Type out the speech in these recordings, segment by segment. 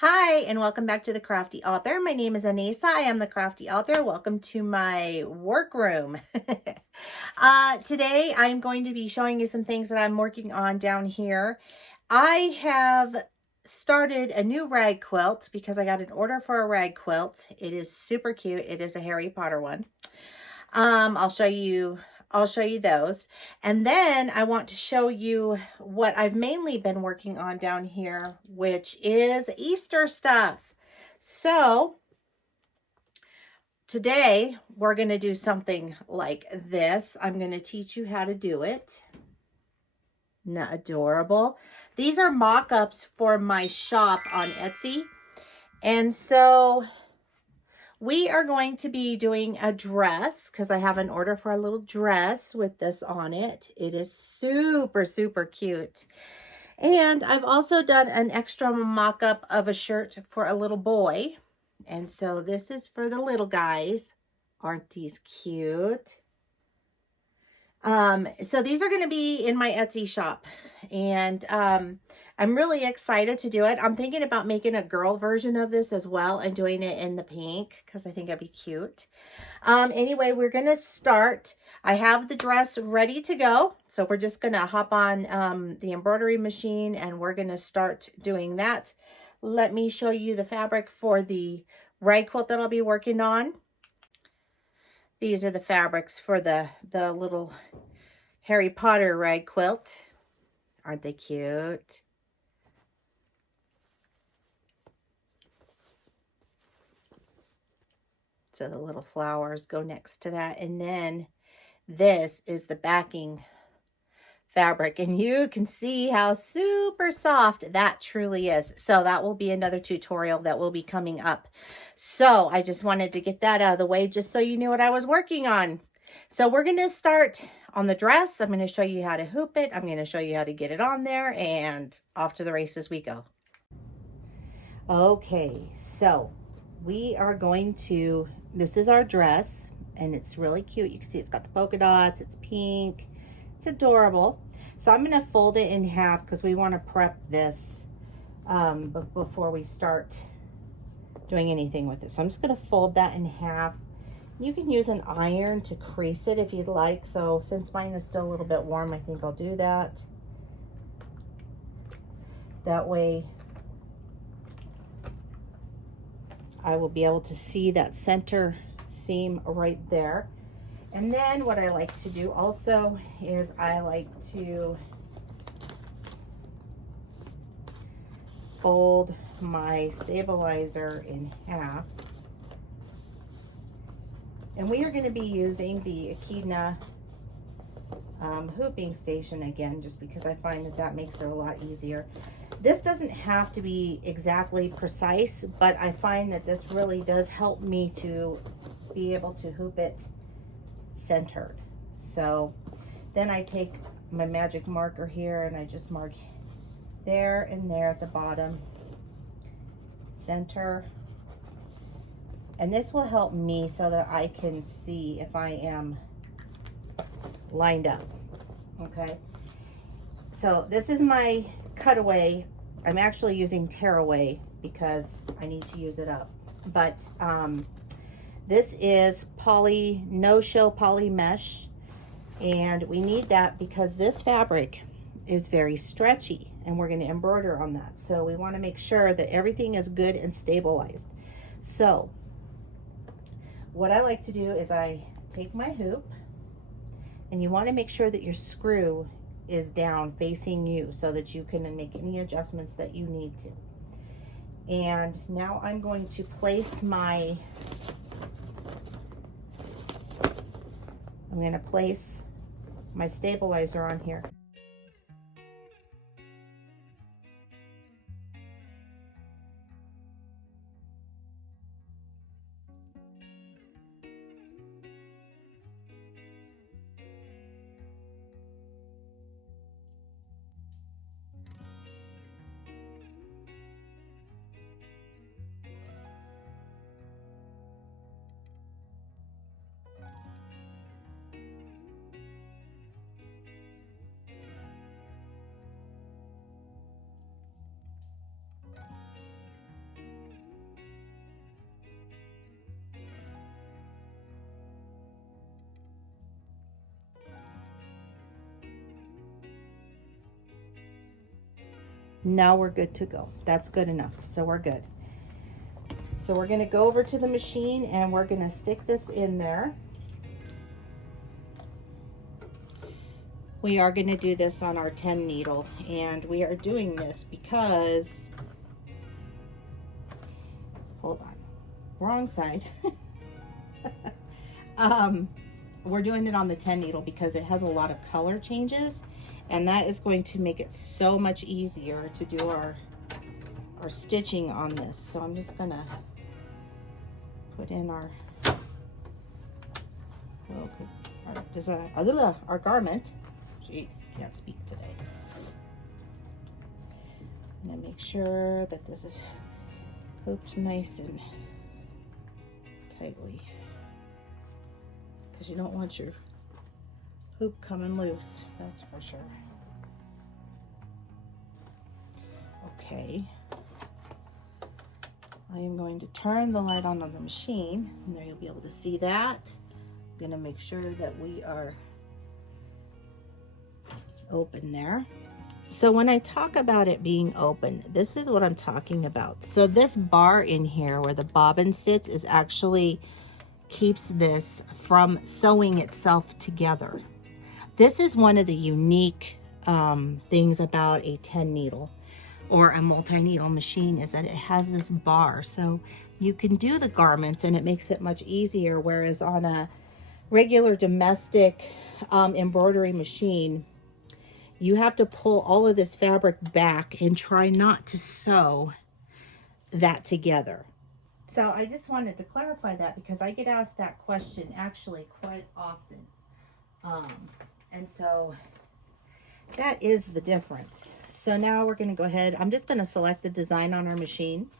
Hi, and welcome back to the Crafty Author. My name is Anissa. I am the Crafty Author. Welcome to my workroom. Today, I'm going to be showing you some things that I'm working on down here. I have started a new rag quilt because I got an order for a rag quilt. It is super cute. It is a Harry Potter one. I'll show you those. And then I want to show you what I've mainly been working on down here, which is Easter stuff. So today we're going to do something like this. I'm going to teach you how to do it. Isn't that adorable? These are mock-ups for my shop on Etsy. And so we are going to be doing a dress because I have an order for a little dress with this on it. It is super, super cute. And I've also done an extra mock-up of a shirt for a little boy. And so this is for the little guys. Aren't these cute? So these are going to be in my Etsy shop. And I'm really excited to do it. I'm thinking about making a girl version of this as well and doing it in the pink because I think it'd be cute. Anyway, we're going to start. I have the dress ready to go. So we're just going to hop on the embroidery machine and we're going to start doing that. Let me show you the fabric for the rag quilt that I'll be working on. These are the fabrics for the little Harry Potter rag quilt. Aren't they cute? So the little flowers go next to that. And then this is the backing fabric. And you can see how super soft that truly is. So that will be another tutorial that will be coming up. So I just wanted to get that out of the way just so you knew what I was working on. So we're going to start on the dress. I'm going to show you how to hoop it. I'm going to show you how to get it on there, and off to the races we go. Okay, so we are going to, this is our dress, and it's really cute. You can see it's got the polka dots, it's pink, it's adorable. So I'm going to fold it in half because we want to prep this before we start doing anything with it. So I'm just going to fold that in half. You can use an iron to crease it if you'd like. So since mine is still a little bit warm, I think I'll do that. That way I will be able to see that center seam right there. And then what I like to do also is I like to fold my stabilizer in half. And we are going to be using the Echidna hooping station again, just because I find that that makes it a lot easier. This doesn't have to be exactly precise, but I find that this really does help me to be able to hoop it centered. So then I take my magic marker here and I just mark there and there at the bottom, center. And this will help me so that I can see if I am lined up. Okay, so this is my cutaway. I'm actually using tearaway because I need to use it up. But this is poly, no-show poly mesh. And we need that because this fabric is very stretchy and we're going to embroider on that. So we want to make sure that everything is good and stabilized. So what I like to do is I take my hoop, and you want to make sure that your screw is down facing you so that you can make any adjustments that you need to. And now I'm going to place my, stabilizer on here. Now we're good to go. That's good enough. So we're good. So we're going to go over to the machine and we're going to stick this in there. We are going to do this on our 10 needle, and we are doing this because, hold on, wrong side. We're doing it on the 10 needle because it has a lot of color changes, and that is going to make it so much easier to do our stitching on this. So I'm just gonna put in our our garment. Jeez, can't speak today. I'm gonna make sure that this is hooped nice and tightly, because you don't want your hoop coming loose, that's for sure. Okay, I am going to turn the light on the machine, and there you'll be able to see that. I'm gonna make sure that we are open there. So when I talk about it being open, this is what I'm talking about. So this bar in here where the bobbin sits is actually keeps this from sewing itself together. This is one of the unique things about a 10 needle or a multi-needle machine, is that it has this bar. So you can do the garments and it makes it much easier, whereas on a regular domestic embroidery machine, you have to pull all of this fabric back and try not to sew that together. So I just wanted to clarify that because I get asked that question actually quite often. And so that is the difference. So now we're going to go ahead. I'm just going to select the design on our machine.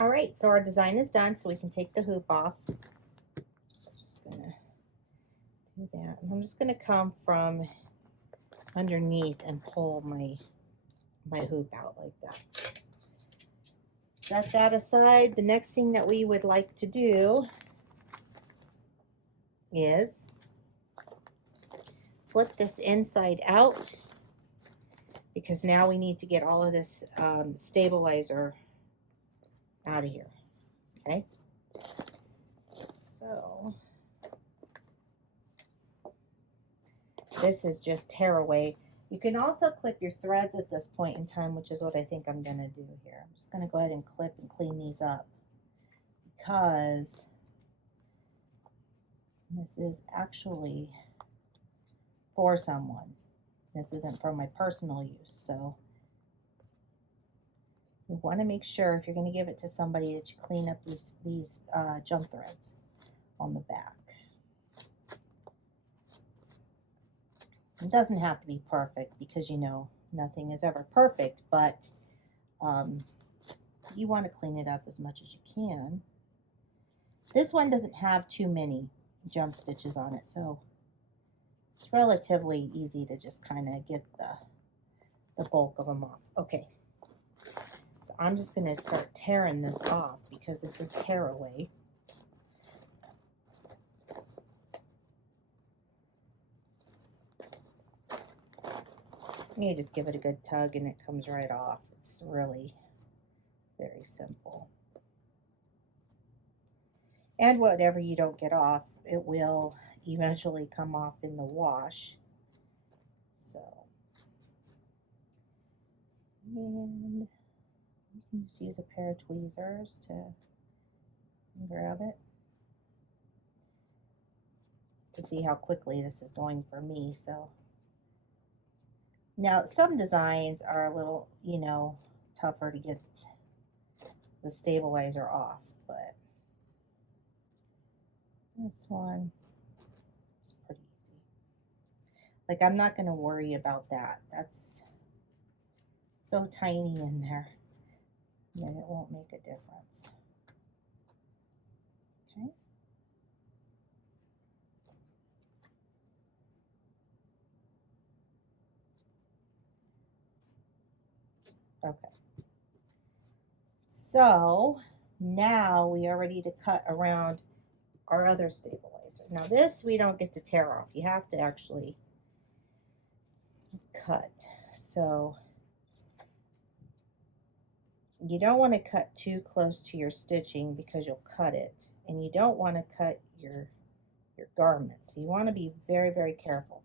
All right, so our design is done, so we can take the hoop off. Just gonna do that. And I'm just gonna come from underneath and pull my hoop out like that. Set that aside. The next thing that we would like to do is flip this inside out because now we need to get all of this stabilizer out of here. Okay, so this is just tear away. You can also clip your threads at this point in time, which is what I think I'm going to do here. I'm just going to go ahead and clip and clean these up because this is actually for someone. This isn't for my personal use. So you want to make sure if you're going to give it to somebody that you clean up these jump threads on the back. It doesn't have to be perfect because, you know, nothing is ever perfect, but you want to clean it up as much as you can. This one doesn't have too many jump stitches on it, so it's relatively easy to just kind of get the bulk of them off. Okay, so I'm just going to start tearing this off because this is tear away. You just give it a good tug and it comes right off. It's really very simple. And whatever you don't get off, it will eventually come off in the wash. So, and you can just use a pair of tweezers to grab it. To see how quickly this is going for me, so. Now, some designs are a little, you know, tougher to get the stabilizer off, but this one is pretty easy. Like, I'm not going to worry about that. That's so tiny in there that it won't make a difference. Okay. Okay, so now we are ready to cut around our other stabilizer. Now this we don't get to tear off. You have to actually cut. So you don't want to cut too close to your stitching because you'll cut it. And you don't want to cut your garments. So you want to be very, very careful.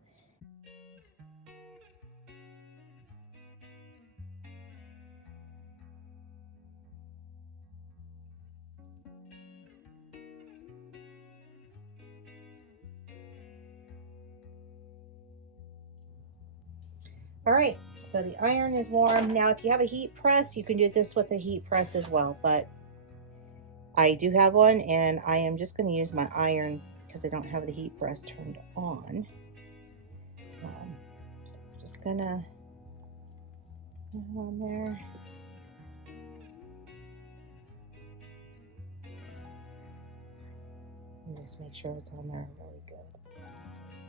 All right, so the iron is warm. Now, if you have a heat press, you can do this with a heat press as well, but I do have one, and I am just going to use my iron because I don't have the heat press turned on. So I'm just going to put it on there. And just make sure it's on there really good.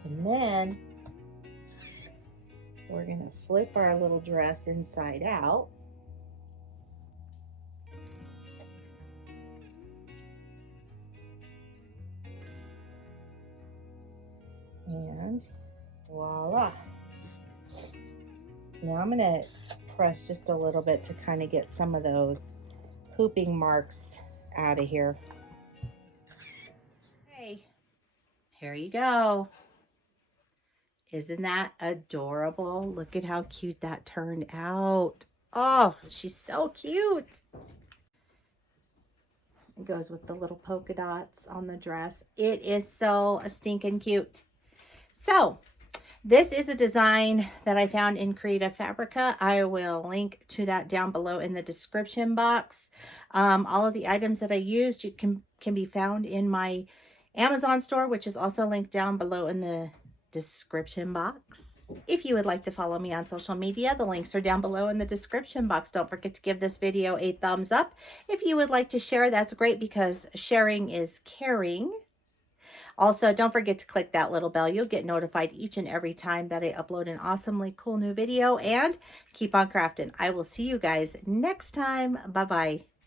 And then we're going to flip our little dress inside out. And voila. Now I'm going to press just a little bit to kind of get some of those hooping marks out of here. Okay, here you go. Isn't that adorable? Look at how cute that turned out. Oh, she's so cute. It goes with the little polka dots on the dress. It is so stinking cute. So, this is a design that I found in Creative Fabrica. I will link to that down below in the description box. All of the items that I used can be found in my Amazon store, which is also linked down below in the description box. If you would like to follow me on social media, the links are down below in the description box. Don't forget to give this video a thumbs up. If you would like to share, that's great because sharing is caring. Also, don't forget to click that little bell. You'll get notified each and every time that I upload an awesomely cool new video, and keep on crafting. I will see you guys next time. Bye-bye.